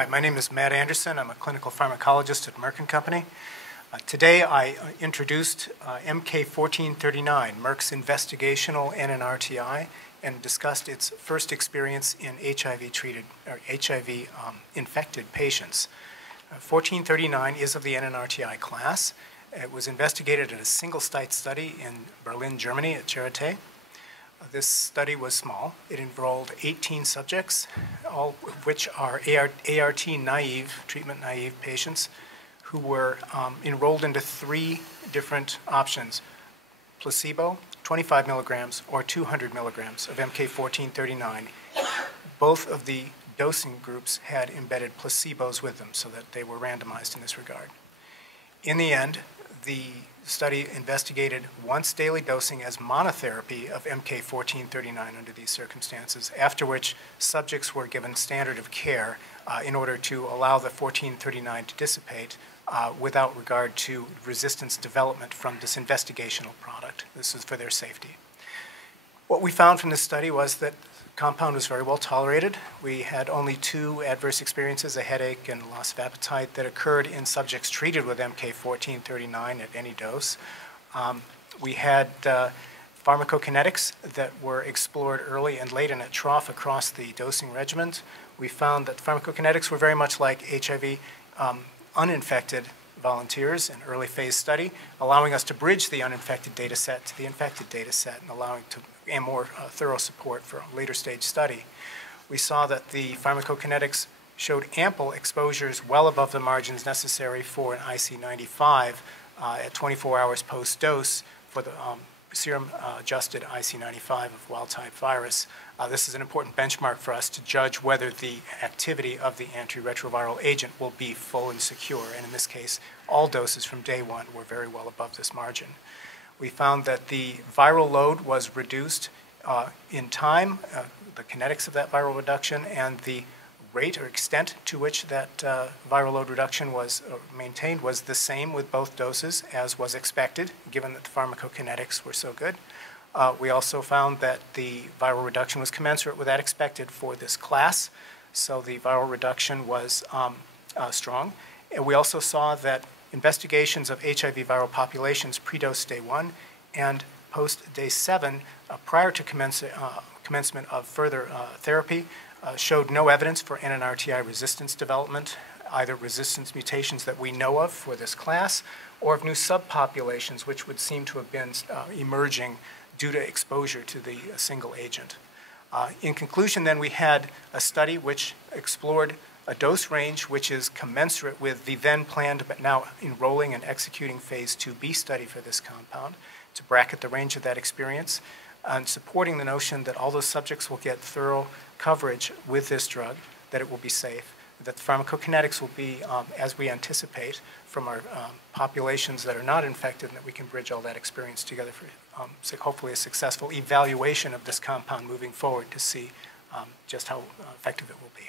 Hi, my name is Matt Anderson. I'm a clinical pharmacologist at Merck & Company. Today I introduced MK-1439, Merck's investigational Nnrti, and discussed its first experience in HIV-treated or HIV-infected patients. 1439 is of the Nnrti class. It was investigated in a single-site study in Berlin, Germany at Charité. This study was small. It enrolled 18 subjects, all of which are ART-naive, treatment-naive patients who were enrolled into 3 different options: placebo, 25 milligrams, or 200 milligrams of MK-1439. Both of the dosing groups had embedded placebos with them so that they were randomized in this regard. In the end, the study investigated once-daily dosing as monotherapy of MK-1439 under these circumstances, after which subjects were given standard of care in order to allow the 1439 to dissipate without regard to resistance development from this investigational product. This is for their safety. What we found from this study was that the compound was very well tolerated. We had only 2 adverse experiences, a headache and loss of appetite, that occurred in subjects treated with MK-1439 at any dose. We had pharmacokinetics that were explored early and late and at trough across the dosing regimens. We found that pharmacokinetics were very much like HIV uninfected volunteers in early phase study, allowing us to bridge the uninfected data set to the infected data set and allowing a more thorough support for a later stage study. We saw that the pharmacokinetics showed ample exposures well above the margins necessary for an IC95 at 24 hours post-dose for the serum adjusted IC95 of wild-type virus. This is an important benchmark for us to judge whether the activity of the antiretroviral agent will be full and secure, and in this case, all doses from day 1 were very well above this margin. We found that the viral load was reduced in time, the kinetics of that viral reduction, and the rate or extent to which that viral load reduction was maintained was the same with both doses as was expected, given that the pharmacokinetics were so good. We also found that the viral reduction was commensurate with that expected for this class, so the viral reduction was strong. And we also saw that investigations of HIV viral populations pre-dose day 1 and post day 7, prior to commencement of further therapy, showed no evidence for Nnrti resistance development, either resistance mutations that we know of for this class or of new subpopulations which would seem to have been emerging due to exposure to the single agent. In conclusion, then, we had a study which explored a dose range which is commensurate with the then planned but now enrolling and executing phase 2b study for this compound to bracket the range of that experience, and supporting the notion that all those subjects will get thorough coverage with this drug, that it will be safe, that the pharmacokinetics will be as we anticipate from our populations that are not infected, and that we can bridge all that experience together for hopefully a successful evaluation of this compound moving forward to see just how effective it will be.